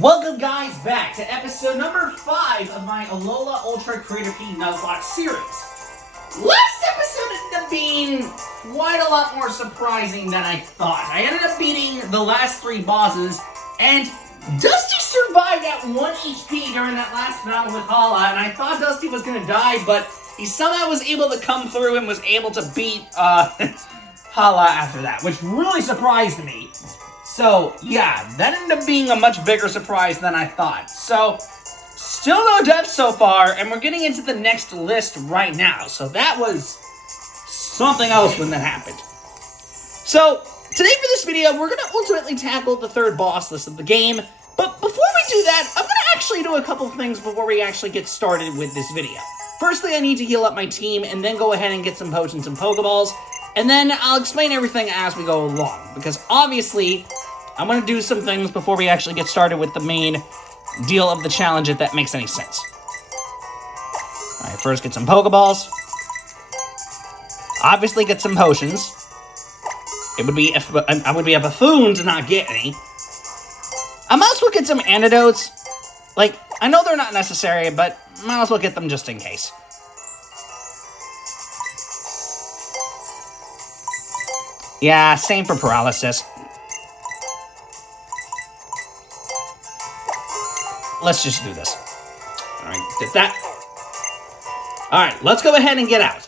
Welcome guys back to episode number 5 of my Alola Ultra Creator P Nuzlocke series. Last episode ended up being quite a lot more surprising than I thought. I ended up beating the last 3 bosses, and Dusty survived at 1 HP during that last battle with Hala, and I thought Dusty was going to die, but he somehow was able to come through and was able to beat Hala after that, which really surprised me. So, yeah, that ended up being a much bigger surprise than I thought. So, still no deaths so far, and we're getting into the next list right now. So that was something else when that happened. So, today for this video, we're going to ultimately tackle the 3rd boss list of the game. But before we do that, I'm going to actually do a couple things before we actually get started with this video. Firstly, I need to heal up my team, and then go ahead and get some potions and Pokeballs. And then I'll explain everything as we go along, because obviously, I'm going to do some things before we actually get started with the main deal of the challenge, if that makes any sense. Alright, first get some Pokeballs. Obviously get some potions. I would be a buffoon to not get any. I might as well get some antidotes. Like, I know they're not necessary, but might as well get them just in case. Yeah, same for paralysis. Let's just do this. Alright, get that. Alright, let's go ahead and get out.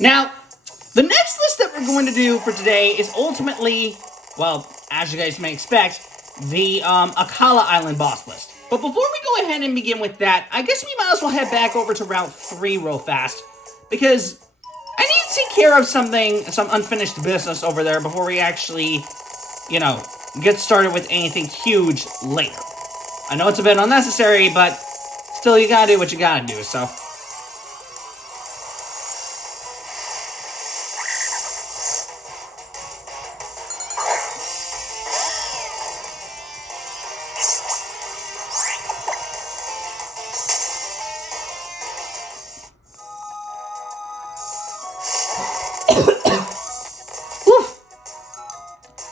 Now, the next list that we're going to do for today is ultimately, well, as you guys may expect, the Akala Island boss list. But before we go ahead and begin with that, I guess we might as well head back over to Route 3 real fast, because I need to take care of some unfinished business over there before we actually, you know, get started with anything huge later. I know it's a bit unnecessary, but still, you gotta do what you gotta do, so.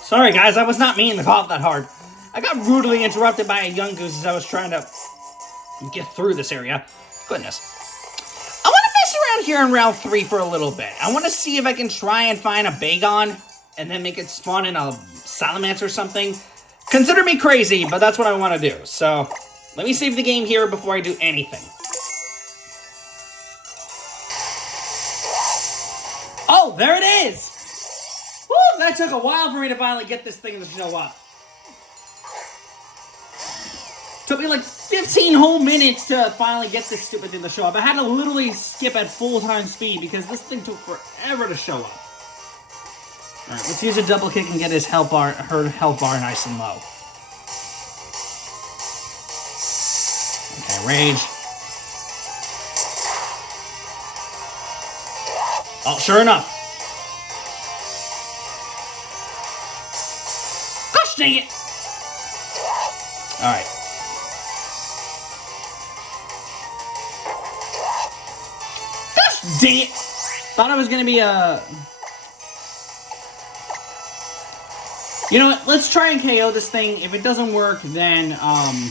Sorry guys, I was not meaning to cough that hard. I got rudely interrupted by a young goose as I was trying to get through this area. Goodness. I want to mess around here in Route 3 for a little bit. I want to see if I can try and find a Bagon and then make it spawn in a Salamence or something. Consider me crazy, but that's what I want to do. So, let me save the game here before I do anything. Oh, there it is! Woo, that took a while for me to finally get this thing to show up. Took me like 15 whole minutes to finally get this stupid thing to show up. I had to literally skip at full-time speed because this thing took forever to show up. Alright, let's use a double kick and get her health bar nice and low. Okay, rage. Oh, sure enough. Dang it! Alright. Gosh dang it! Thought I was gonna be a... You know what? Let's try and KO this thing. If it doesn't work, then, Alright,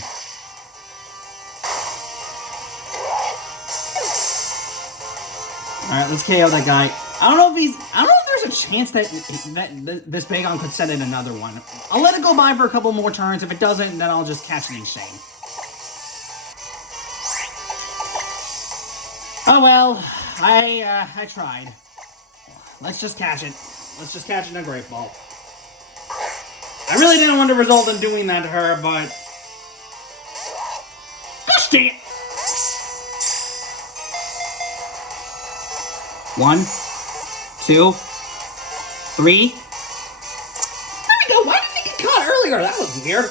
let's KO that guy. I don't know if there's a chance that this Bagon could send in another one. I'll let it go by for a couple more turns. If it doesn't, then I'll just catch it in Shane. Oh well, I tried. Let's just catch it. Let's just catch it in a Great Ball. I really didn't want to result in doing that to her, but... Gosh dang it! 1, 2, 3. There we go. Why didn't I get caught earlier? That was weird.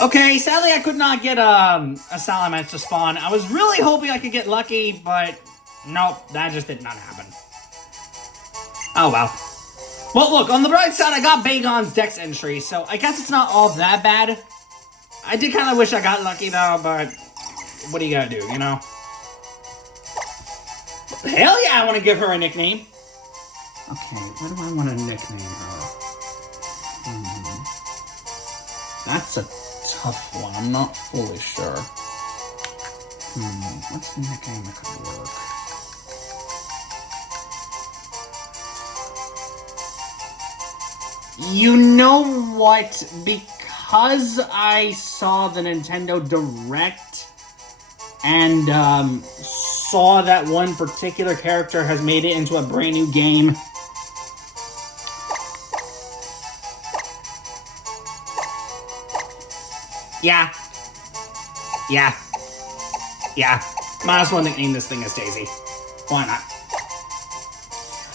Okay, sadly I could not get a Salamence to spawn. I was really hoping I could get lucky, but nope, that just did not happen. Oh well. Well, look, on the bright side, I got Bagon's Dex entry, so I guess it's not all that bad. I did kind of wish I got lucky, though, but what do you gotta do, you know? Hell yeah, I want to give her a nickname. Okay, what do I want to nickname her? That's a tough one. I'm not fully sure. What's the nickname that could work? You know what? Because I saw the Nintendo Direct and saw that one particular character has made it into a brand new game. Yeah. Might as well nickname this thing as Daisy. Why not?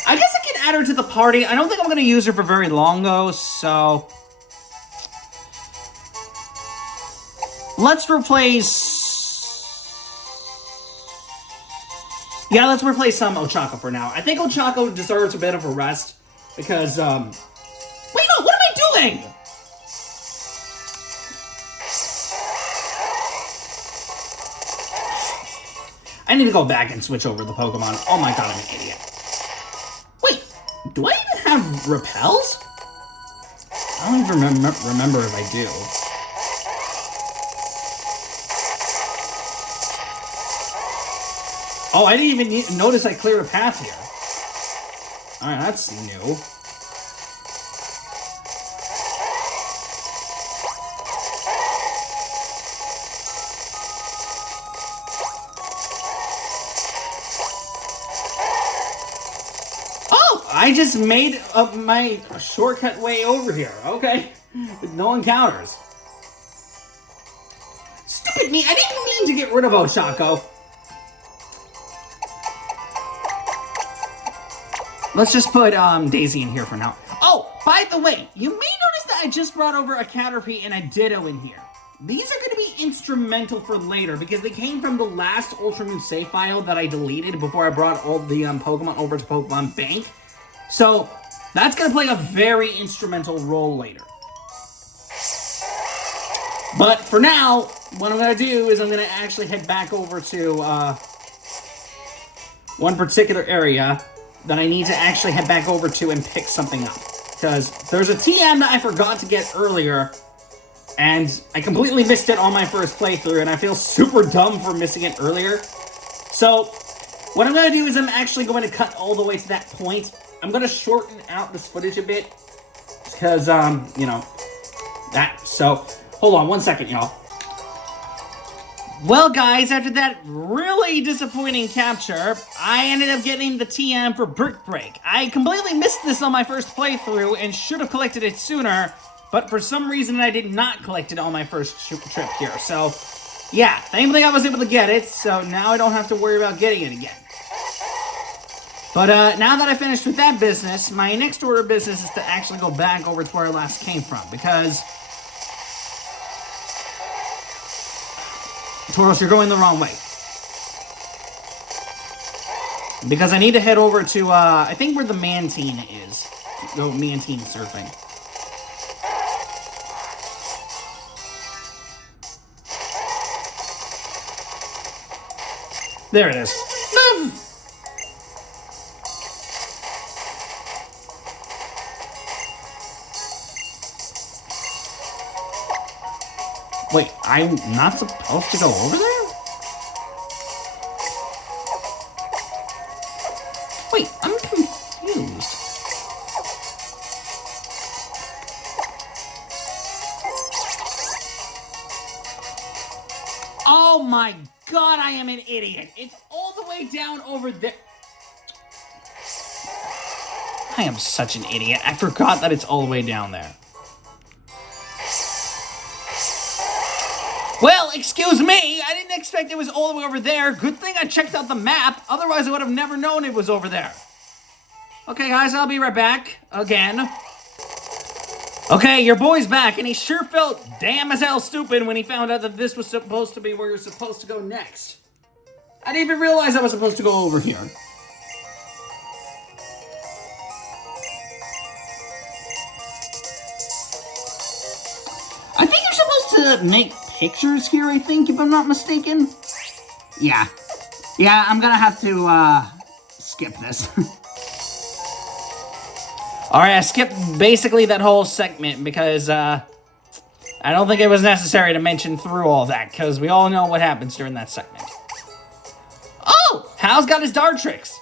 I guess I can add her to the party. I don't think I'm going to use her for very long, though, so... Let's replace... Yeah, let's replace Ochako for now. I think Ochako deserves a bit of a rest, because, Wait, no, what am I doing? I need to go back and switch over the Pokemon. Oh my god, I'm an idiot. Wait, do I even have repels? I don't even remember if I do. Oh, I didn't even notice I cleared a path here. Alright, that's new. I just made up my shortcut way over here, okay? With no encounters. Stupid me, I didn't mean to get rid of Ochako. Let's just put Daisy in here for now. Oh, by the way, you may notice that I just brought over a Caterpie and a Ditto in here. These are going to be instrumental for later because they came from the last Ultra Moon save file that I deleted before I brought all the Pokemon over to Pokemon Bank. So, that's going to play a very instrumental role later. But for now, what I'm going to do is I'm going to actually head back over to one particular area that I need to actually head back over to and pick something up. Because there's a TM that I forgot to get earlier, and I completely missed it on my first playthrough, and I feel super dumb for missing it earlier. So, what I'm going to do is I'm actually going to cut all the way to that point. I'm going to shorten out this footage a bit, because, you know, that, so, hold on one second, y'all. Well, guys, after that really disappointing capture, I ended up getting the TM for Brick Break. I completely missed this on my first playthrough and should have collected it sooner, but for some reason I did not collect it on my first trip here. So, yeah, thankfully I was able to get it, so now I don't have to worry about getting it again. But now that I finished with that business, my next order of business is to actually go back over to where I last came from, because... Tauros, you're going the wrong way. Because I need to head over to, I think where the Mantine is. Go Mantine surfing. There it is. Move! Wait, I'm not supposed to go over there? Wait, I'm confused. Oh my god, I am an idiot. It's all the way down over there. I am such an idiot. I forgot that it's all the way down there. Well, excuse me, I didn't expect it was all the way over there. Good thing I checked out the map, otherwise I would have never known it was over there. Okay, guys, I'll be right back, again. Okay, your boy's back, and he sure felt damn as hell stupid when he found out that this was supposed to be where you're supposed to go next. I didn't even realize I was supposed to go over here. I think you're supposed to make pictures here, I think, if I'm not mistaken. Yeah, I'm gonna have to, skip this. Alright, I skipped basically that whole segment because, I I don't think it was necessary to mention through all that, because we all know what happens during that segment. Oh! Hal's got his dart tricks.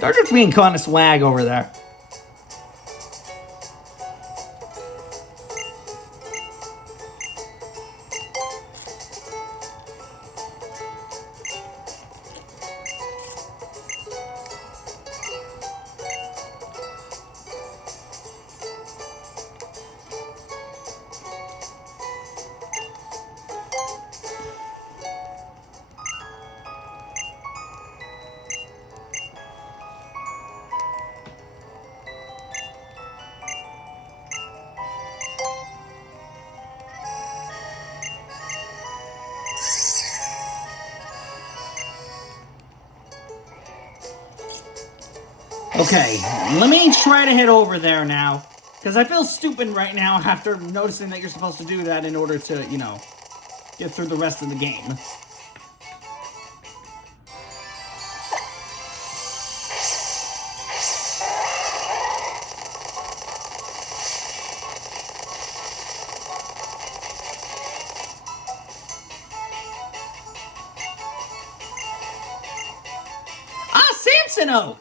Dart tricks being kind of swag over there. Okay, let me try to head over there now, because I feel stupid right now after noticing that you're supposed to do that in order to, you know, get through the rest of the game. Ah, Samson Oak!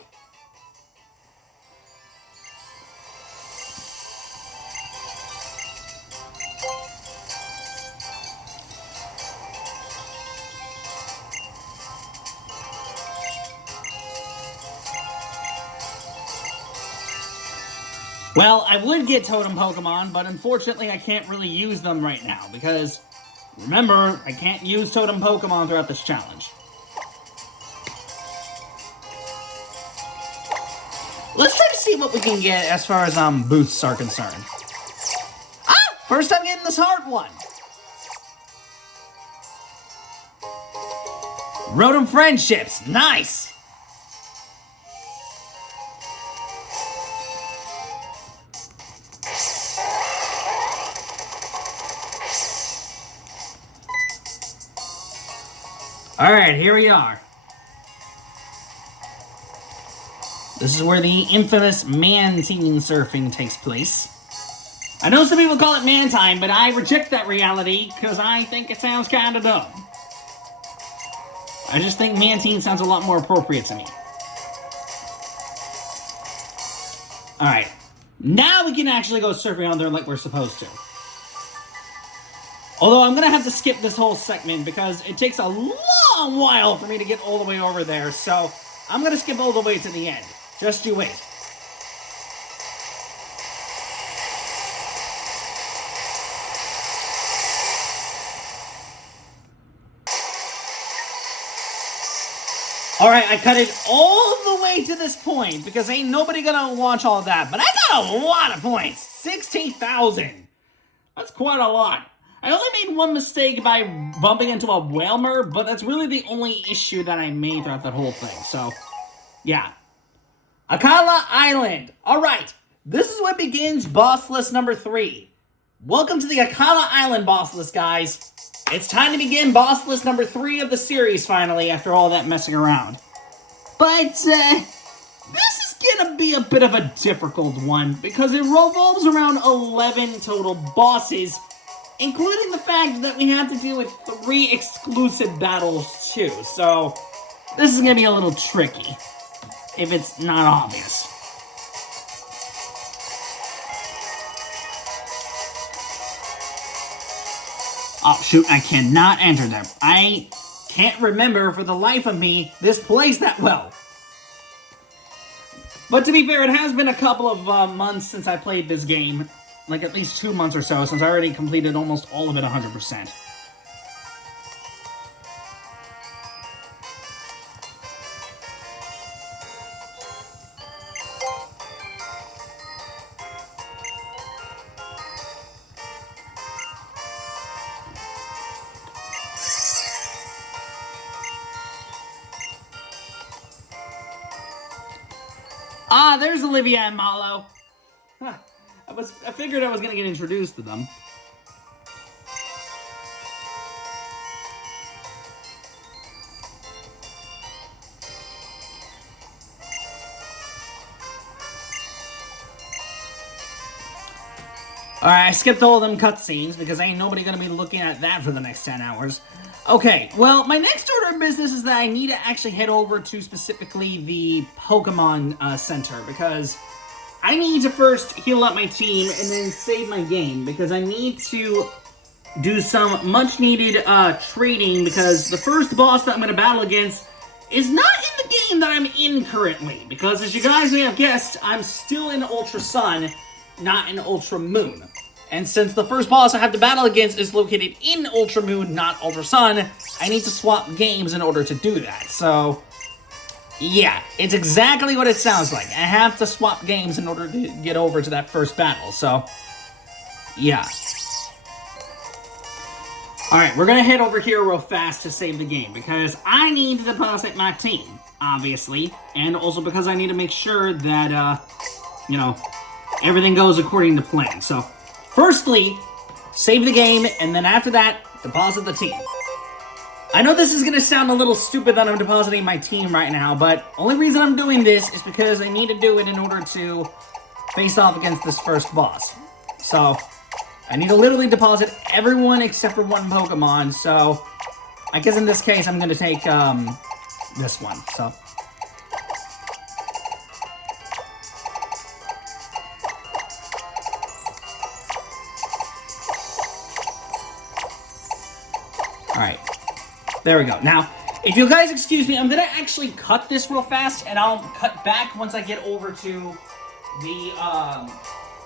Well, I would get Totem Pokemon, but unfortunately I can't really use them right now, because, remember, I can't use Totem Pokemon throughout this challenge. Let's try to see what we can get as far as boosts are concerned. Ah! First time getting this hard one! Rotom Friendships, nice! Alright, here we are. This is where the infamous man-teen surfing takes place. I know some people call it man-time, but I reject that reality because I think it sounds kind of dumb. I just think man-teen sounds a lot more appropriate to me. Alright, now we can actually go surfing on there like we're supposed to. Although I'm going to have to skip this whole segment because it takes a long while for me to get all the way over there, so I'm going to skip all the way to the end. Just you wait. Alright, I cut it all the way to this point because ain't nobody gonna watch all that, but I got a lot of points. 16,000. That's quite a lot. I only made one mistake by bumping into a Whalmer, but that's really the only issue that I made throughout that whole thing, so yeah. Akala Island. Alright, this is what begins boss list number 3. Welcome to the Akala Island boss list, guys. It's time to begin boss list number 3 of the series, finally, after all that messing around. But, this is gonna be a bit of a difficult one, because it revolves around 11 total bosses, including the fact that we have to deal with 3 exclusive battles, too. So, this is gonna be a little tricky, if it's not obvious. Oh, shoot, I cannot enter them. I can't remember for the life of me this place that well. But to be fair, it has been a couple of months since I played this game. Like at least 2 months or so, since I already completed almost all of it 100%. Ah, there's Olivia and Malo. Huh. I figured I was gonna get introduced to them. Alright, I skipped all of them cutscenes because ain't nobody gonna be looking at that for the next 10 hours. Okay, well, my next order of business is that I need to actually head over to specifically the Pokemon Center because I need to first heal up my team and then save my game because I need to do some much needed trading because the first boss that I'm gonna battle against is not in the game that I'm in currently because as you guys may have guessed, I'm still in Ultra Sun, not in Ultra Moon. And since the first boss I have to battle against is located in Ultra Moon, not Ultra Sun, I need to swap games in order to do that. So, yeah, it's exactly what it sounds like. I have to swap games in order to get over to that first battle. So, yeah. Alright, we're gonna head over here real fast to save the game because I need to deposit my team, obviously. And also because I need to make sure that, you know, everything goes according to plan. So, firstly, save the game, and then after that, deposit the team. I know this is going to sound a little stupid that I'm depositing my team right now, but only reason I'm doing this is because I need to do it in order to face off against this first boss. So, I need to literally deposit everyone except for one Pokemon, so I guess in this case I'm going to take this one, so... Alright, there we go. Now, if you guys excuse me, I'm going to actually cut this real fast, and I'll cut back once I get over to the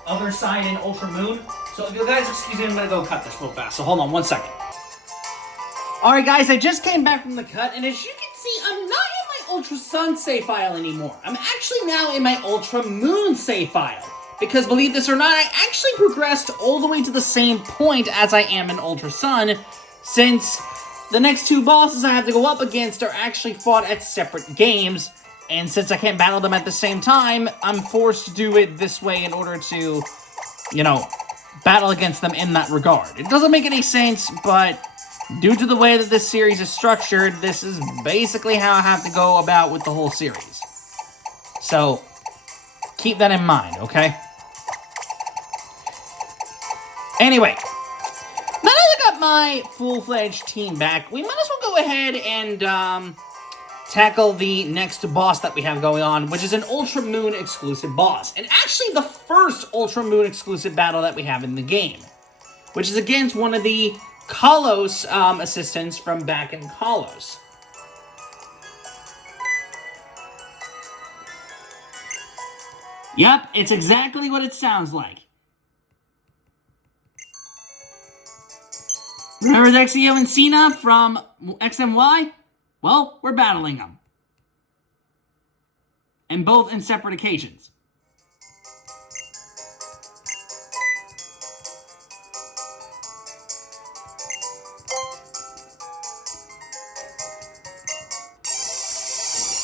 other side in Ultra Moon. So if you guys excuse me, I'm going to go cut this real fast. So hold on one second. Alright guys, I just came back from the cut, and as you can see, I'm not in my Ultra Sun save file anymore. I'm actually now in my Ultra Moon save file. Because believe this or not, I actually progressed all the way to the same point as I am in Ultra Sun, since the next two bosses I have to go up against are actually fought at separate games, and since I can't battle them at the same time, I'm forced to do it this way in order to, you know, battle against them in that regard. It doesn't make any sense, but due to the way that this series is structured, this is basically how I have to go about with the whole series. So, keep that in mind, okay? Anyway, now that I got my full-fledged team back, we might as well go ahead and tackle the next boss that we have going on, which is an Ultra Moon exclusive boss. And actually the first Ultra Moon exclusive battle that we have in the game, which is against one of the Kalos assistants from back in Kalos. Yep, it's exactly what it sounds like. Remember Dexio and Cena from X and Y? Well, we're battling them. And both in separate occasions.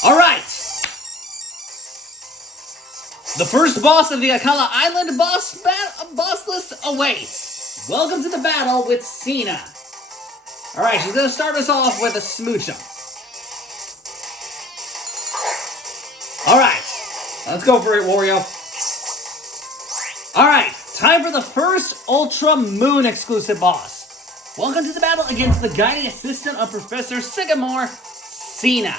Alright! The first boss of the Akala Island boss list awaits. Welcome to the battle with Cena. Alright, she's gonna start us off with a Smoochum. Alright, let's go for it, Wario. Alright, time for the first Ultra Moon exclusive boss. Welcome to the battle against the guiding assistant of Professor Sycamore, Cena.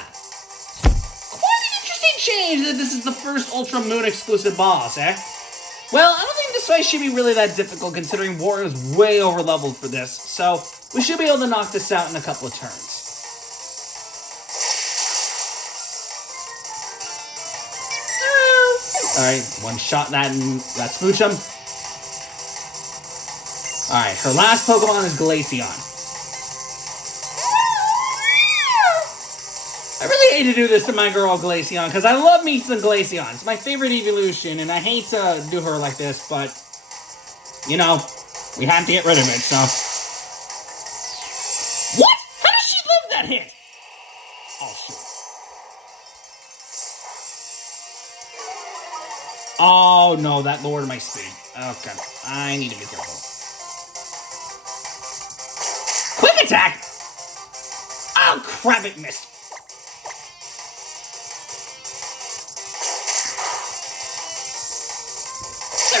Change that this is the first Ultra Moon exclusive boss, eh? Well, I don't think this fight should be really that difficult considering Wario's way over leveled for this, so we should be able to knock this out in a couple of turns. Alright, one shot that Smoochum. Alright, her last Pokemon is Glaceon. I really hate to do this to my girl Glaceon, because I love me some Glaceon. It's my favorite evolution, and I hate to do her like this, but, you know, we have to get rid of it, so... What? How does she live that hit? Oh, shit. Oh, no, that lowered my speed. Okay, I need to be careful. Quick attack! Oh, crap, it missed.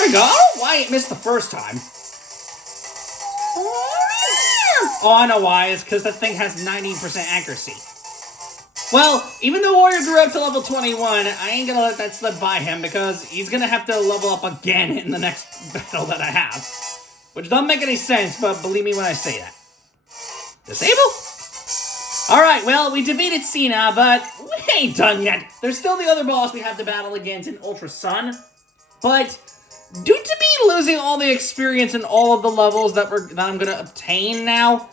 we go. I don't know why it missed the first time. Oh, I know why. It's because that thing has 90% accuracy. Well, even though Warrior grew up to level 21, I ain't gonna let that slip by him because he's gonna have to level up again in the next battle that I have. Which doesn't make any sense, but believe me when I say that. Disable? Alright, well, we defeated Cena, but we ain't done yet. There's still the other boss we have to battle against in Ultra Sun. But due to me losing all the experience in all of the levels that I'm gonna obtain now,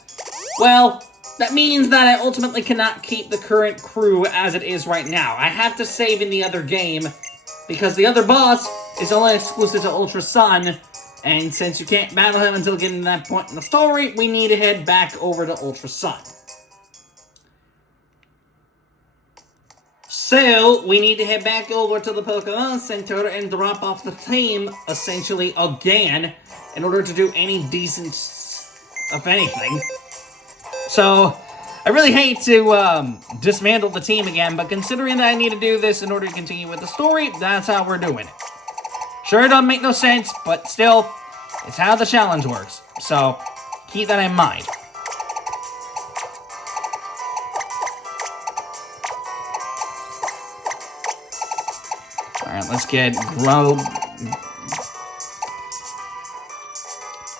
well, that means that I ultimately cannot keep the current crew as it is right now. I have to save in the other game, because the other boss is only exclusive to Ultra Sun, and since you can't battle him until getting to that point in the story, we need to head back over to Ultra Sun. So, we need to head back over to the Pokemon Center and drop off the team, essentially, again, in order to do any decent, of anything. So, I really hate to dismantle the team again, but considering that I need to do this in order to continue with the story, that's how we're doing it. Sure, it doesn't make no sense, but still, it's how the challenge works. So, keep that in mind. Alright, let's get grow.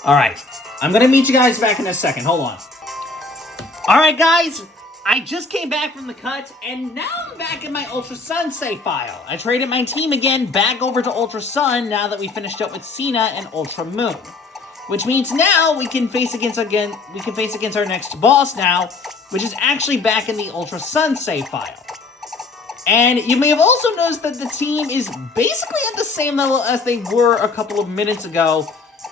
Alright, I'm gonna meet you guys back in a second. Hold on. Alright guys, I just came back from the cut, and now I'm back in my Ultra Sun save file. I traded my team again back over to Ultra Sun now that we finished up with Cena and Ultra Moon. Which means now we can face against our next boss now, which is actually back in the Ultra Sun save file. And you may have also noticed that the team is basically at the same level as they were a couple of minutes ago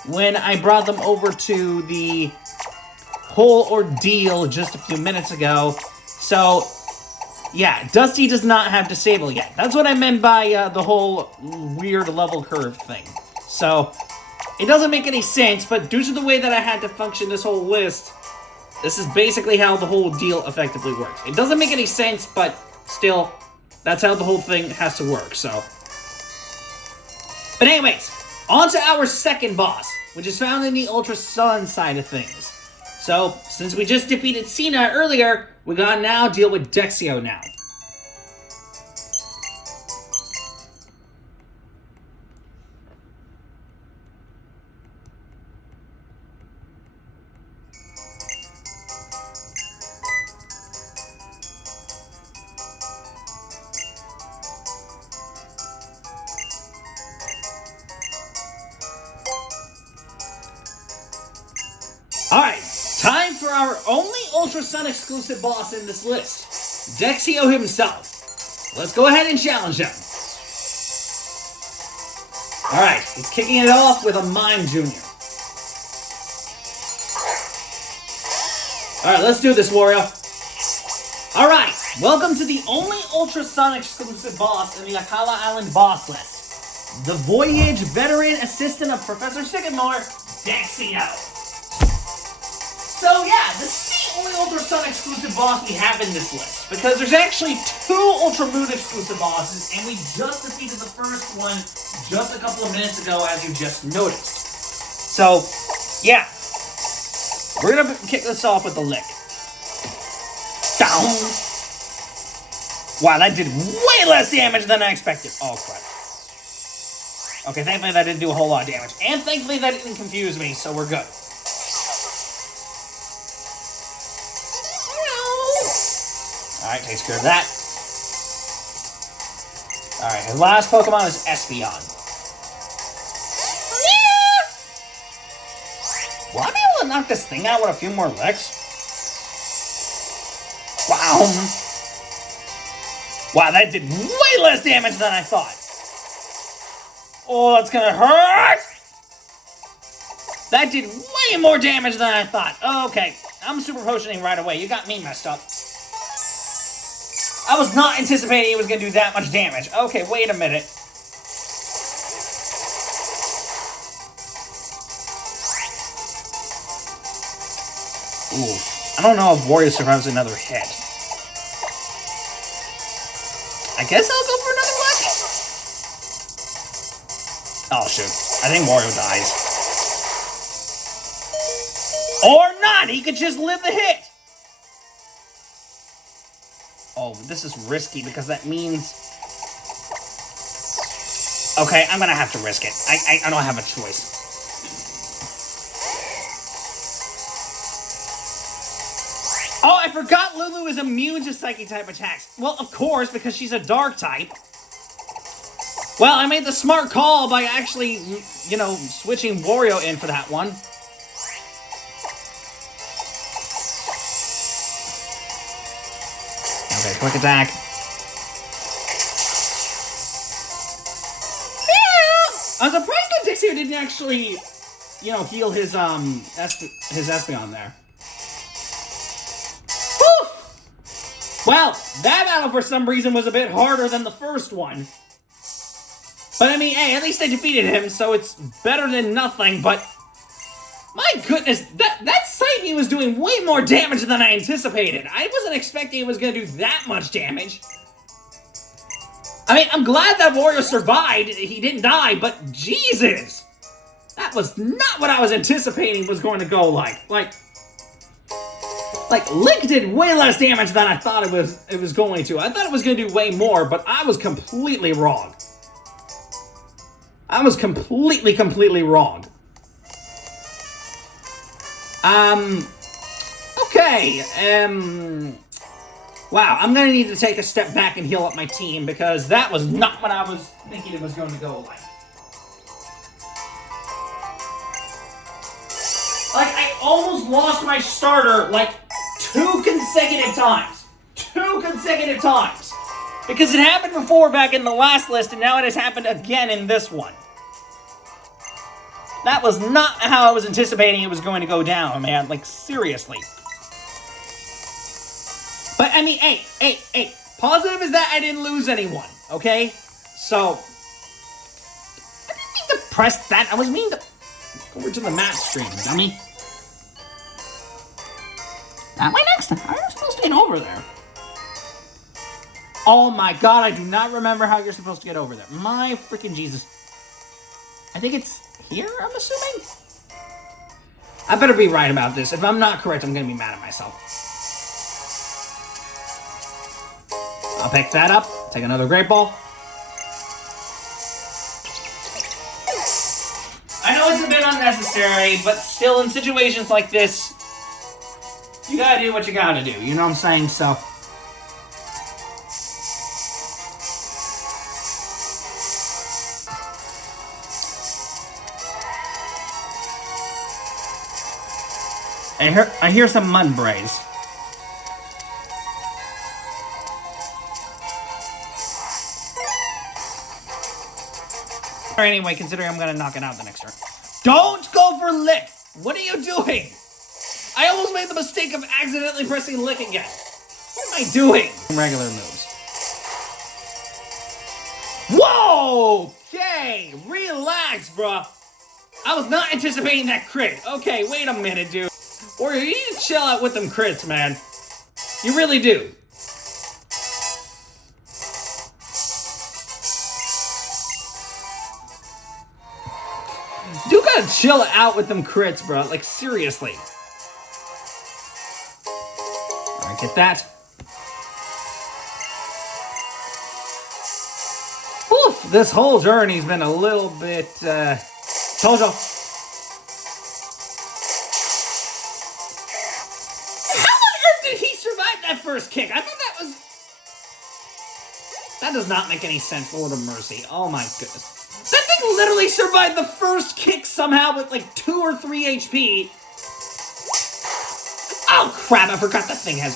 when I brought them over to the whole ordeal just a few minutes ago. So, yeah, Dusty does not have disable yet. That's what I meant by the whole weird level curve thing. So, it doesn't make any sense, but due to the way that I had to function this whole list, this is basically how the whole deal effectively works. It doesn't make any sense, but still, that's how the whole thing has to work, so. But anyways, on to our second boss, which is found in the Ultra Sun side of things. So, since we just defeated Cena earlier, we gotta now deal with Dexio now. Alright, time for our only Ultra Sun exclusive boss in this list, Dexio himself. Let's go ahead and challenge him. Alright, he's kicking it off with a Mime Jr. Alright, let's do this, Wario. Alright, welcome to the only Ultra Sun exclusive boss in the Akala Island boss list. The Voyage Veteran Assistant of Professor Sycamore, Dexio. So yeah, this is the only Ultra Sun exclusive boss we have in this list, because there's actually 2 Ultra Moon exclusive bosses, and we just defeated the first one just a couple of minutes ago, as you just noticed. So, yeah. We're gonna kick this off with the lick. Down! Wow, that did way less damage than I expected. Oh, crap. Okay, thankfully that didn't do a whole lot of damage, and thankfully that didn't confuse me, so we're good. Alright, takes care of that. Alright, his last Pokemon is Espeon. Will I be able to knock this thing out with a few more licks? Wow. Wow, that did way less damage than I thought. Oh, that's gonna hurt! That did way more damage than I thought. Okay, I'm super potioning right away. You got me messed up. I was not anticipating it was going to do that much damage. Okay, wait a minute. Ooh, I don't know if Warrior survives another hit. I guess I'll go for another lick. Oh, shoot. I think Wario dies. Or not! He could just live the hit! Oh, this is risky because that means... Okay, I'm gonna have to risk it. I don't have a choice. Oh, I forgot Lulu is immune to Psychic-type attacks. Well, of course, because she's a Dark-type. Well, I made the smart call by actually, you know, switching Wario in for that one. Okay, quick attack. Yeah! I'm surprised that Dixie didn't actually, you know, heal his Espeon there. Well, that battle for some reason was a bit harder than the first one. But I mean, hey, at least I defeated him, so it's better than nothing, but... My goodness, that Sight Mew was doing way more damage than I anticipated. I wasn't expecting it was going to do that much damage. I mean, I'm glad that Wario survived. He didn't die, but Jesus! That was not what I was anticipating was going to go like. Like, Link did way less damage than I thought it was going to. I thought it was going to do way more, but I was completely wrong. I was completely wrong. Okay, wow, I'm gonna need to take a step back and heal up my team, because that was not what I was thinking it was going to go like. Like, I almost lost my starter, like, 2 consecutive times. 2 consecutive times! Because it happened before back in the last list, and now it has happened again in this one. That was not how I was anticipating it was going to go down, man. Like, seriously. But, I mean, hey. Positive is that I didn't lose anyone, okay? So, I didn't mean to press that. I was meaning to go over to the map screen, dummy. That way next time. How are you supposed to get over there? Oh my god, I do not remember how you're supposed to get over there. My freaking Jesus. I think it's here, I'm assuming? I better be right about this. If I'm not correct, I'm gonna be mad at myself. I'll pick that up. Take another Great Ball. I know it's a bit unnecessary, but still in situations like this, you gotta do what you gotta do. You know what I'm saying? So... I hear some Mudbrays. Or anyway, considering I'm gonna knock it out the next turn. Don't go for Lick! What are you doing? I almost made the mistake of accidentally pressing Lick again. What am I doing? Regular moves. Whoa! Okay, relax, bruh. I was not anticipating that crit. Okay, wait a minute, dude. Or you need to chill out with them crits, man. You really do. You gotta chill out with them crits, bro. Like, seriously. Alright, get that. Oof, this whole journey's been a little bit, Tojo. First kick. I thought that was... That does not make any sense, Lord of Mercy. Oh my goodness. That thing literally survived the first kick somehow with like 2 or 3 HP. Oh crap, I forgot that thing has...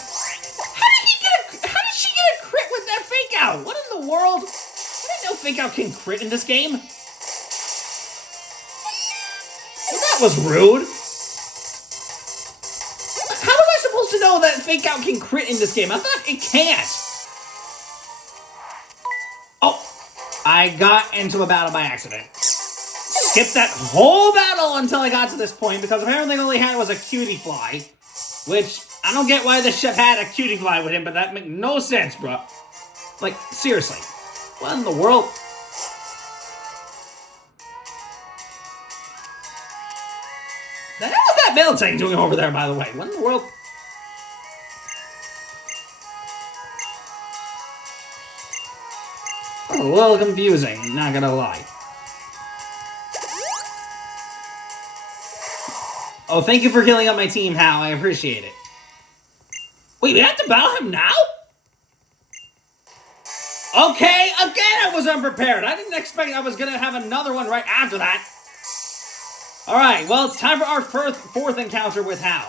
How did she get a crit with that fake out? What in the world? I didn't know fake out can crit in this game. Well, that was rude. To know that fake out can crit in this game. I thought it can't. Oh, I got into a battle by accident. Skipped that whole battle until I got to this point because apparently all he had was a cutie fly, which I don't get why the chef had a cutie fly with him, but that makes no sense, bro. Like, seriously. What in the world? that Miltank doing over there, by the way? What in the world? A little confusing, not gonna lie. Oh, thank you for healing up my team, Hal. I appreciate it. Wait, we have to battle him now? Okay, again I was unprepared. I didn't expect I was gonna have another one right after that. Alright, well, it's time for our fourth encounter with Hal.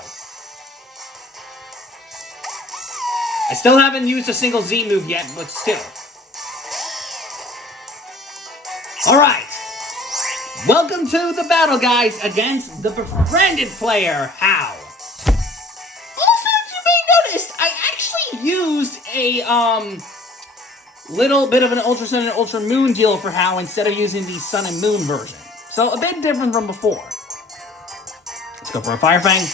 I still haven't used a single Z move yet, but still. Alright. Welcome to the battle, guys, against the befriended player, Hal. Also, as you may notice, I actually used a, little bit of an Ultra Sun and Ultra Moon deal for Hal instead of using the Sun and Moon version. So, a bit different from before. Let's go for a Fire Fang.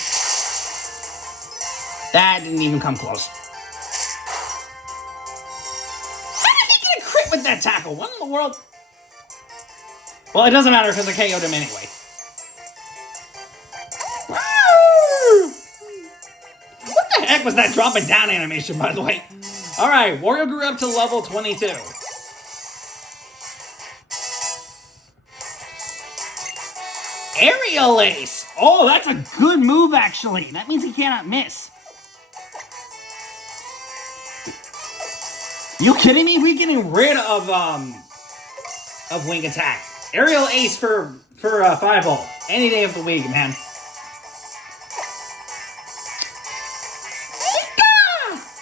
That didn't even come close. How did he get a crit with that tackle? What in the world? Well, it doesn't matter because I KO'd him anyway. What the heck was that dropping down animation, by the way? Alright, Wario grew up to level 22. Aerial Ace! Oh, that's a good move, actually. That means he cannot miss. You kidding me? We're getting rid of Wing Attack. Aerial Ace for 5-volt. Any day of the week, man.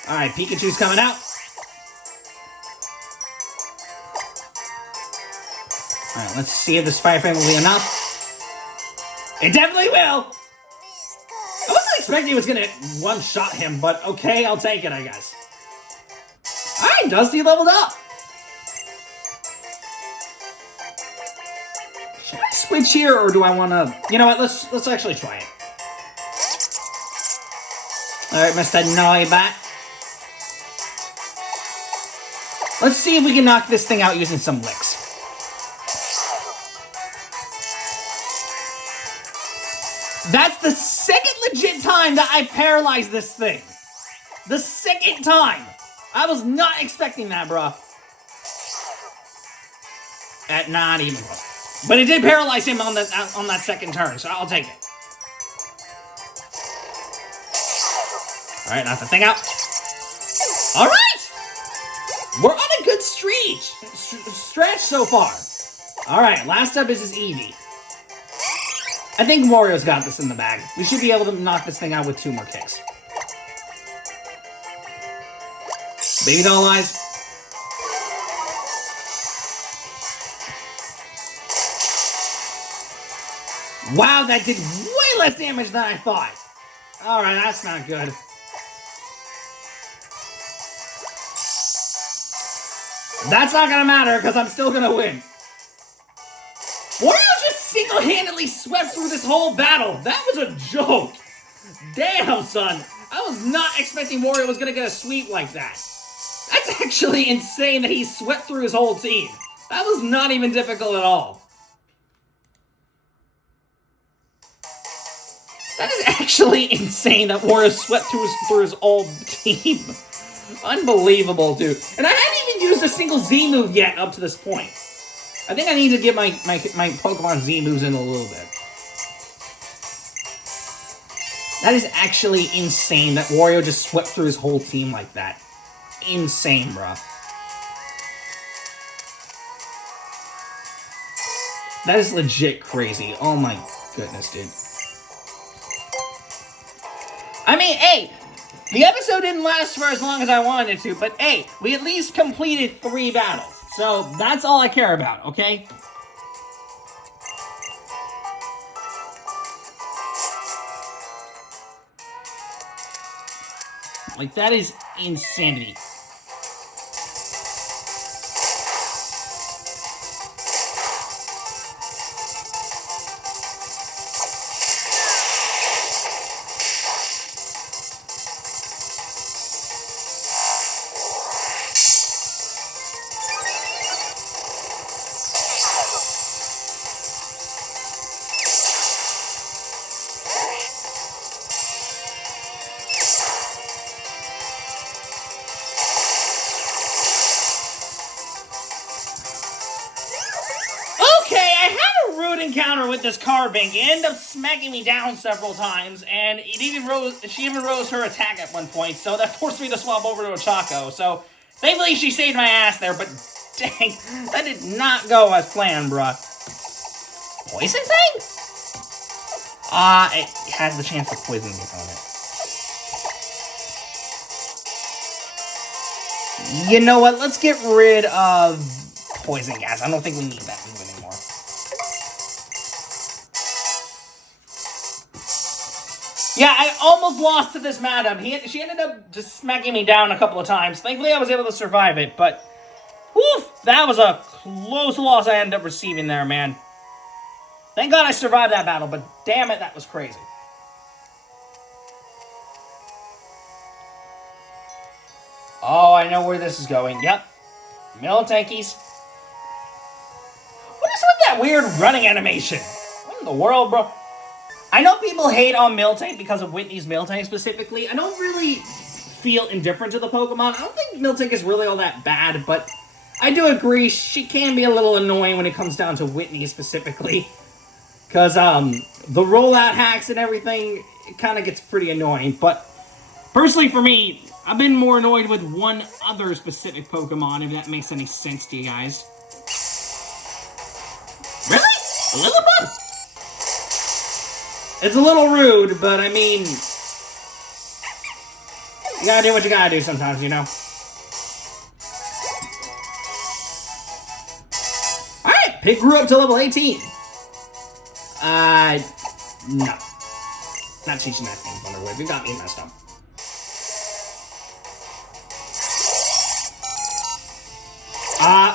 Alright, Pikachu's coming out. Alright, let's see if this Fire Fang will be enough. It definitely will! I wasn't expecting it was gonna one-shot him, but okay, I'll take it, I guess. Alright, Dusty leveled up. Should I switch here, or do I want to... You know what, let's actually try it. Alright, Mr. Noibat. Let's see if we can knock this thing out using some licks. That's the second legit time that I paralyzed this thing. The second time. I was not expecting that, bruh. Not even close. But it did paralyze him on that second turn, so I'll take it. Alright, knock the thing out. Alright! We're on a good stretch so far. Alright, last up is his Eevee. I think Wario's got this in the bag. We should be able to knock this thing out with 2 more kicks. Baby doll eyes. Wow, that did way less damage than I thought. Alright, that's not good. That's not gonna matter, because I'm still gonna win. Wario just single-handedly swept through this whole battle. That was a joke. Damn, son. I was not expecting Wario was gonna get a sweep like that. That's actually insane that he swept through his whole team. That was not even difficult at all. That is actually insane that Wario swept through his whole team. Unbelievable, dude. And I hadn't even used a single Z move yet up to this point. I think I need to get my Pokemon Z moves in a little bit. That is actually insane that Wario just swept through his whole team like that. Insane, bruh. That is legit crazy. Oh my goodness, dude. I mean, hey, the episode didn't last for as long as I wanted it to, but hey, we at least completed 3 battles. So, that's all I care about, okay? Like, that is insanity. good encounter with this Carbink. It ended up smacking me down several times, and she even rose her attack at one point, so that forced me to swap over to a Choco. So, thankfully she saved my ass there, but dang, that did not go as planned, bruh. Poison thing? It has the chance to poison the opponent. You know what? Let's get rid of poison gas. I don't think we need that move anymore. Yeah, I almost lost to this madam. She ended up just smacking me down a couple of times. Thankfully, I was able to survive it, but woof, that was a close loss I ended up receiving there, man. Thank God I survived that battle, but damn it, that was crazy. Oh, I know where this is going. Yep. Miltankies. What is with that weird running animation? What in the world, bro? I know people hate on Miltank because of Whitney's Miltank specifically. I don't really feel indifferent to the Pokemon. I don't think Miltank is really all that bad, but I do agree she can be a little annoying when it comes down to Whitney specifically. Because, the rollout hacks and everything, it kind of gets pretty annoying. But, personally for me, I've been more annoyed with one other specific Pokemon, if that makes any sense to you guys. Really? A Lilliput? It's a little rude, but I mean, you gotta do what you gotta do sometimes, you know? Alright, Pig grew up to level 18. No. Not teaching that thing, Thunderwave. You got me messed up.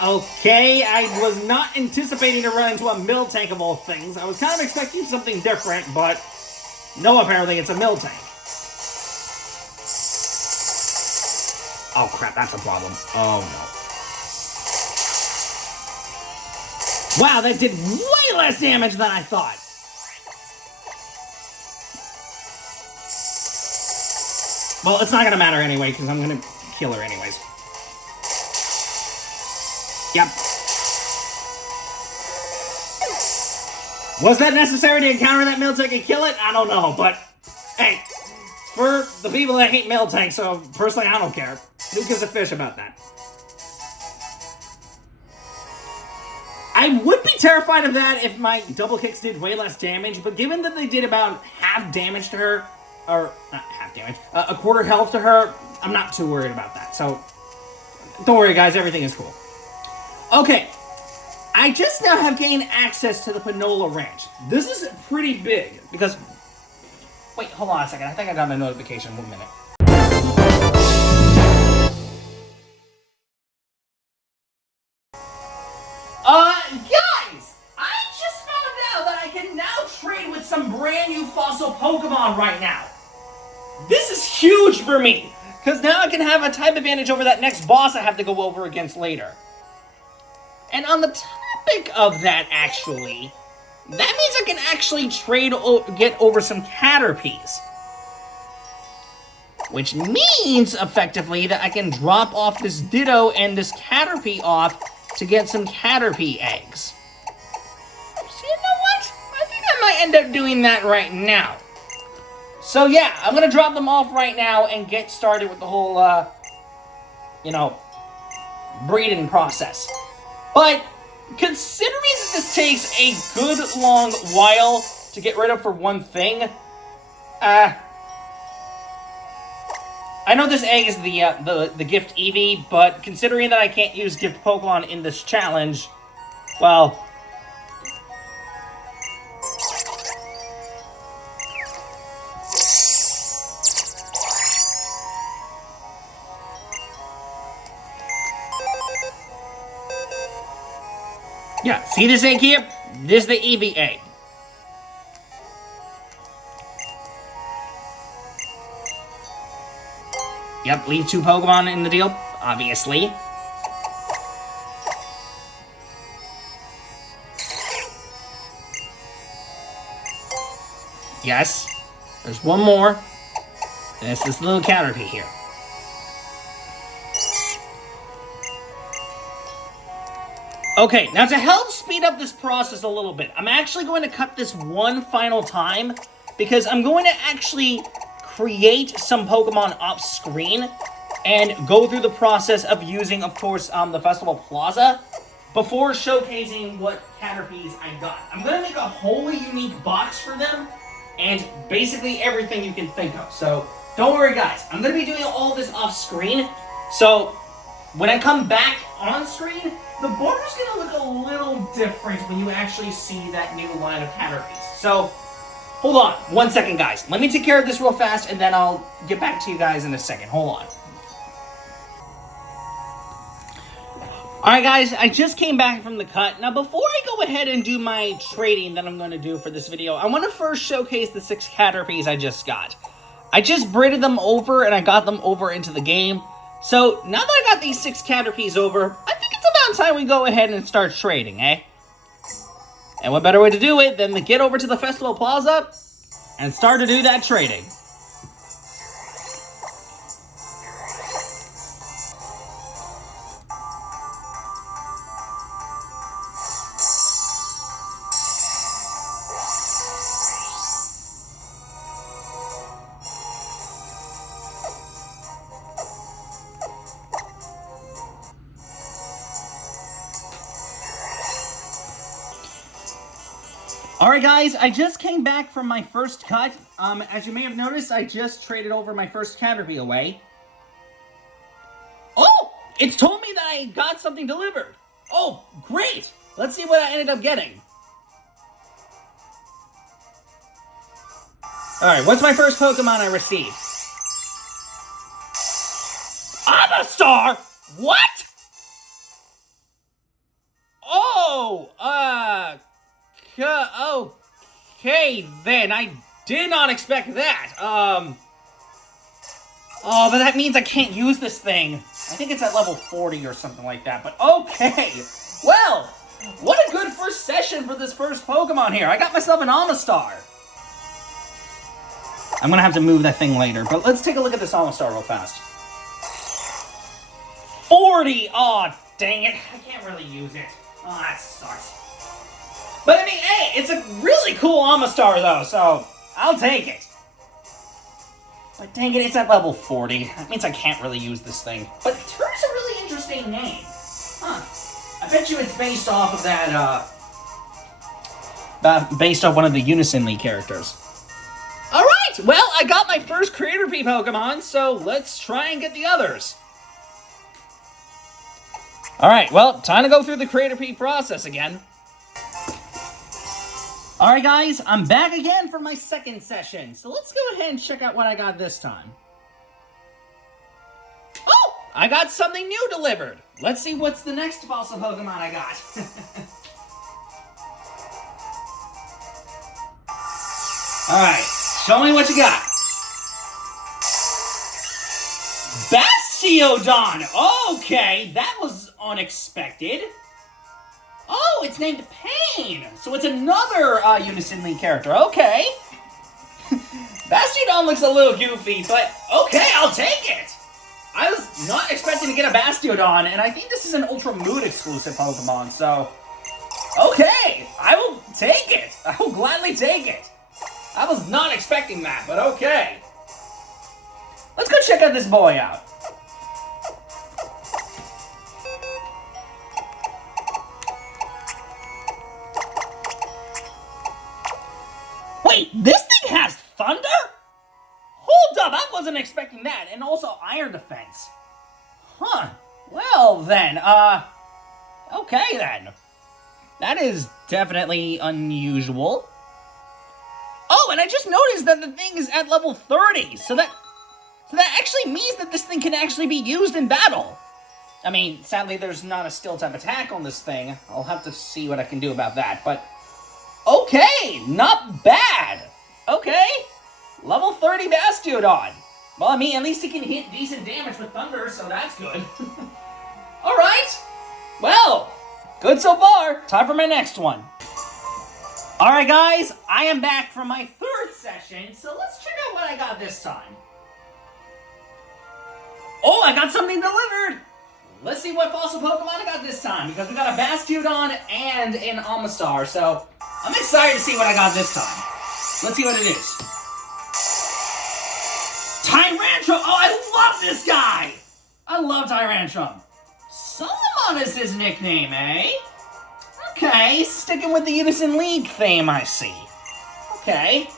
Okay, I was not anticipating to run into a Miltank of all things. I was kind of expecting something different, but no, apparently it's a Miltank. Oh crap, that's a problem. Oh no. Wow, that did way less damage than I thought. Well, it's not gonna matter anyway, because I'm gonna kill her anyways. Yep. Was that necessary to encounter that Miltank and kill it? I don't know, but hey, for the people that hate Miltank, so personally I don't care. Who gives a fish about that? I would be terrified of that if my double kicks did way less damage, but given that they did about half damage to her, or not half damage, a quarter health to her, I'm not too worried about that. So don't worry guys, everything is cool. Okay, I just now have gained access to the Panola Ranch. This is pretty big, because... Wait, hold on a second. I think I got a notification. 1 minute. Guys! I just found out that I can now trade with some brand new fossil Pokemon right now. This is huge for me, because now I can have a type advantage over that next boss I have to go over against later. And on the topic of that, actually, that means I can actually get over some Caterpies. Which means, effectively, that I can drop off this Ditto and this Caterpie off to get some Caterpie eggs. So you know what? I think I might end up doing that right now. So yeah, I'm going to drop them off right now and get started with the whole, breeding process. But, considering that this takes a good long while to get rid of for one thing, I know this egg is the gift Eevee, but considering that I can't use gift Pokemon in this challenge, well... Yeah, see this egg here? This is the Eevee egg. Yep, leave 2 Pokemon in the deal, obviously. Yes, there's one more. And it's this little Caterpie here. Okay, now to help speed up this process a little bit, I'm actually going to cut this one final time because I'm going to actually create some Pokemon off screen and go through the process of using, of course, the Festival Plaza before showcasing what Caterpies I got. I'm going to make a wholly unique box for them and basically everything you can think of. So don't worry, guys. I'm going to be doing all this off screen. So when I come back on screen, the border's going to look a little different when you actually see that new line of Caterpies. So hold on 1 second, guys. Let me take care of this real fast, and then I'll get back to you guys in a second. Hold on. Alright guys, I just came back from the cut. Now before I go ahead and do my trading that I'm going to do for this video, I want to first showcase the 6 Caterpies I just got. I just braided them over and I got them over into the game. So now that I got these 6 Caterpies over, I think it's about time we go ahead and start trading, eh? And what better way to do it than to get over to the Festival Plaza and start to do that trading. Alright guys, I just came back from my first cut. As you may have noticed, I just traded over my first Caterpie away. Oh! It's told me that I got something delivered. Oh, great! Let's see what I ended up getting. Alright, what's my first Pokemon I received? Amistar! What? Oh, okay then, I did not expect that. Oh, but that means I can't use this thing. I think it's at level 40 or something like that, but okay. Well, what a good first session for this first Pokemon here. I got myself an Amistar. I'm gonna have to move that thing later, but let's take a look at this Amistar real fast. 40! Oh, dang it. I can't really use it. Oh, that sucks. But I mean, hey, it's a really cool Amistar though, so I'll take it. But dang it, it's at level 40. That means I can't really use this thing. But Tur's a really interesting name. Huh. I bet you it's based off of that, based off one of the Unison League characters. Alright, well, I got my first Creator P Pokemon, so let's try and get the others. Alright, well, time to go through the Creator P process again. Alright guys, I'm back again for my second session, so let's go ahead and check out what I got this time. Oh! I got something new delivered! Let's see what's the next fossil Pokemon I got. Alright, show me what you got. Bastiodon! Okay, that was unexpected. Oh, it's named P.A.U.C.N. So it's another Unison League character. Okay. Bastiodon looks a little goofy, but okay, I'll take it. I was not expecting to get a Bastiodon, and I think this is an Ultra Mood exclusive Pokemon, so okay, I will take it. I will gladly take it. I was not expecting that, but okay. Let's go check out this boy out. Wait, this thing has thunder? Hold up, I wasn't expecting that. And also iron defense. Huh. Well then, okay then. That is definitely unusual. Oh, and I just noticed that the thing is at level 30. So that actually means that this thing can actually be used in battle. I mean, sadly there's not a steel type attack on this thing. I'll have to see what I can do about that, but okay, not bad. Okay, level 30 Bastiodon. Well, I mean, at least it can hit decent damage with thunder, so that's good. Alright, well, good so far. Time for my next one. Alright guys, I am back from my third session, so let's check out what I got this time. Oh, I got something delivered. let's see what fossil Pokemon I got this time, because we got a Bastiodon and an Omastar, so I'm excited to see what I got this time. Let's see what it is. Tyrantrum! Oh, I love this guy! I love Tyrantrum. Solomon is his nickname, eh? Okay, sticking with the Unison League theme, I see. Okay.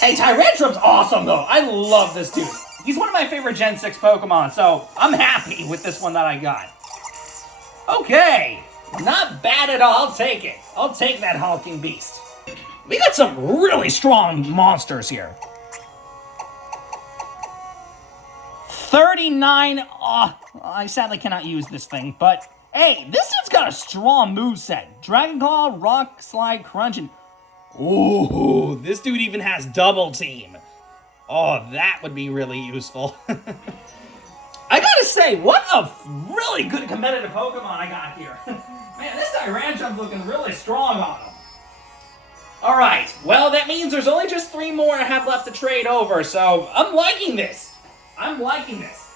Hey, Tyrantrum's awesome, though. I love this dude. He's one of my favorite Gen 6 Pokemon, so I'm happy with this one that I got. Okay. Not bad at all. I'll take it. I'll take that hulking beast. We got some really strong monsters here. 39. Oh, I sadly cannot use this thing, but hey, this dude's got a strong moveset. Dragon Claw, Rock Slide, Crunch, and ooh, this dude even has Double Team. Oh, that would be really useful. I gotta say, what a really good competitive Pokemon I got here. Man, this Tyrantrum's looking really strong on him. Alright, well, that means there's only just 3 more I have left to trade over, so I'm liking this. I'm liking this.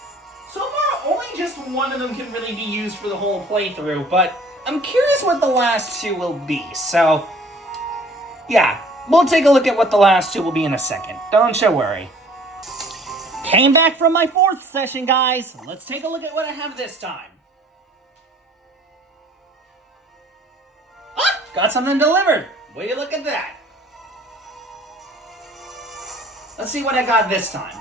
So far, only just one of them can really be used for the whole playthrough, but I'm curious what the last 2 will be, so yeah, we'll take a look at what the last 2 will be in a second. Don't you worry. Came back from my 4th session, guys. Let's take a look at what I have this time. Ah, got something delivered. Will you look at that? Let's see what I got this time.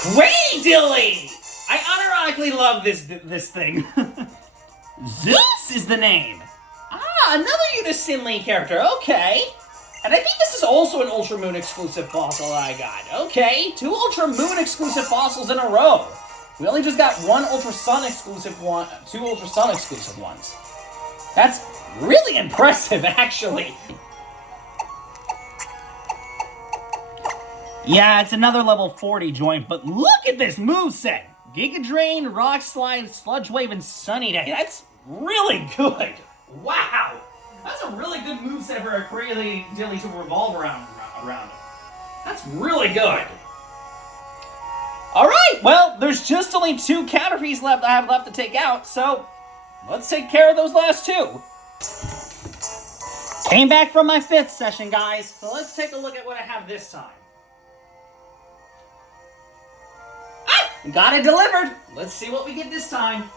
Cradily! I unironically love this thing. Zeus is the name. Ah, another Unison League character. Okay. And I think this is also an Ultra Moon exclusive fossil I got. Okay, 2 Ultra Moon exclusive fossils in a row. We only just got 1 Ultra Sun exclusive one, 2 Ultra Sun exclusive ones. That's really impressive, actually. Yeah, it's another level 40 joint, but look at this moveset! Giga Drain, Rock Slide, Sludge Wave, and Sunny Day. That's really good. Wow! That's a really good moveset for a Cradily Dilly to revolve around it. That's really good. Alright, well, there's just only 2 Caterpies left I have left to take out, so let's take care of those last 2. Came back from my 5th session, guys, so let's take a look at what I have this time. Got it delivered. Let's see what we get this time.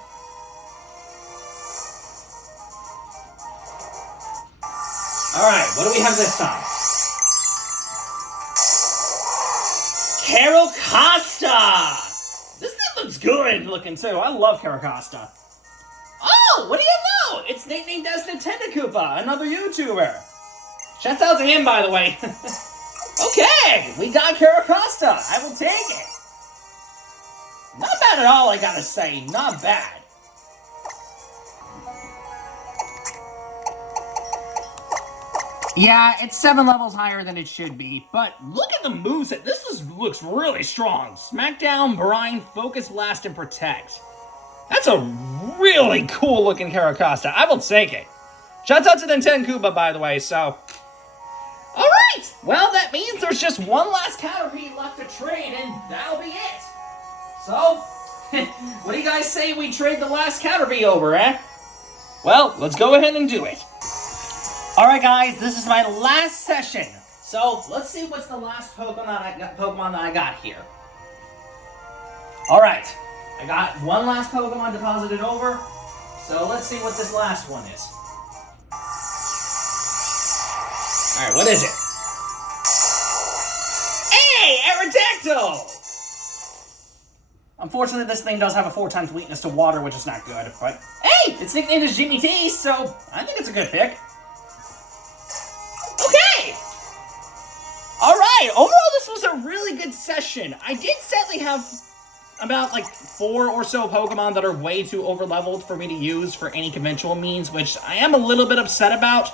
Alright, what do we have this time? Carracosta! This thing looks good looking too. I love Carracosta. Oh, what do you know? It's nicknamed as Nintendo Koopa, another YouTuber. Shouts out to him, by the way. Okay, we got Carracosta. I will take it. Not bad at all, I gotta say. Not bad. Yeah, it's 7 levels higher than it should be, but look at the moveset. Looks really strong. Smackdown, Brine, Focus, Blast, and Protect. That's a really cool looking Carracosta. I will take it. Shouts out to Nintendo Koopa, by the way, so. Alright! Well, that means there's just 1 last Caterpie left to trade, and that'll be it. So, what do you guys say we trade the last Caterpie over, eh? Well, let's go ahead and do it. Alright guys, this is my last session. So, let's see what's the last Pokemon that I got here. Alright, I got 1 last Pokemon deposited over. So, let's see what this last one is. Alright, what is it? Hey, Aerodactyl! Unfortunately, this thing does have a 4 times weakness to water, which is not good, but hey, it's nicknamed as Jimmy T, so I think it's a good pick. Okay! Alright, overall this was a really good session. I did sadly have about like 4 or so Pokemon that are way too overleveled for me to use for any conventional means, which I am a little bit upset about,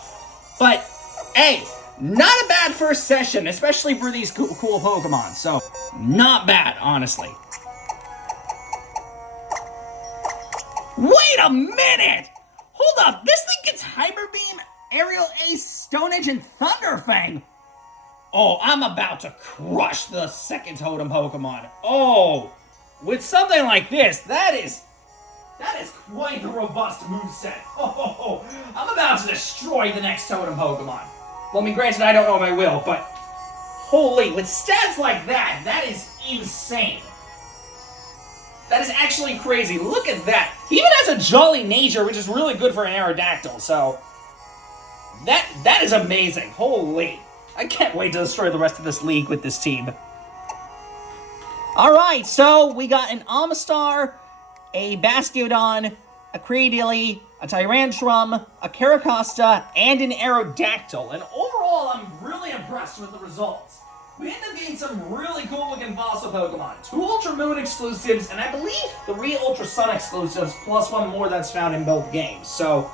but hey, not a bad first session, especially for these cool Pokemon, so not bad, honestly. Wait a minute! Hold up, this thing gets Hyper Beam, Aerial Ace, Stone Edge, and Thunderfang! Oh, I'm about to crush the second totem Pokemon. Oh, with something like this, that is quite the robust moveset. Oh, I'm about to destroy the next totem Pokemon. Well, I mean, granted, I don't know if I will, but holy, with stats like that, that is insane. That is actually crazy. Look at that. He even has a Jolly Nature, which is really good for an Aerodactyl, so that is amazing. Holy. I can't wait to destroy the rest of this league with this team. Alright, so we got an Amistar, a Bastiodon, a Cradily, a Tyrantrum, a Carracosta, and an Aerodactyl. And overall, I'm really impressed with the results. We end up getting some really cool looking fossil Pokemon. 2 Ultra Moon exclusives, and I believe 3 Ultra Sun exclusives, plus 1 more that's found in both games. So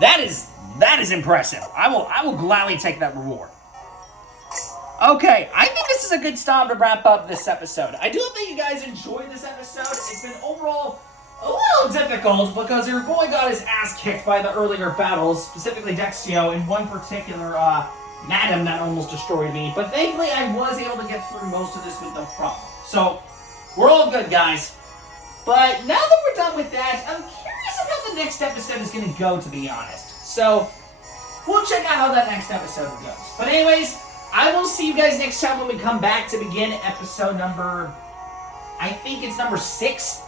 that is impressive. I will gladly take that reward. Okay, I think this is a good time to wrap up this episode. I do hope that you guys enjoyed this episode. It's been overall a little difficult because your boy got his ass kicked by the earlier battles, specifically Dexio, and one particular Madam that almost destroyed me. But thankfully, I was able to get through most of this with no problem. So, we're all good, guys. But now that we're done with that, I'm curious of how the next episode is going to go, to be honest. So, we'll check out how that next episode goes. But anyways, I will see you guys next time when we come back to begin episode number, I think it's number 6,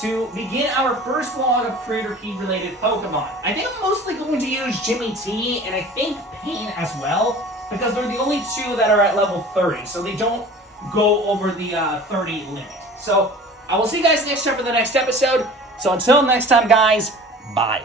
to begin our first vlog of Creator P related Pokemon. I think I'm mostly going to use Jimmy T and I think P.A.U.C.N as well, because they're the only 2 that are at level 30, so they don't go over the 30 limit. So, I will see you guys next time for the next episode. So until next time, guys, bye.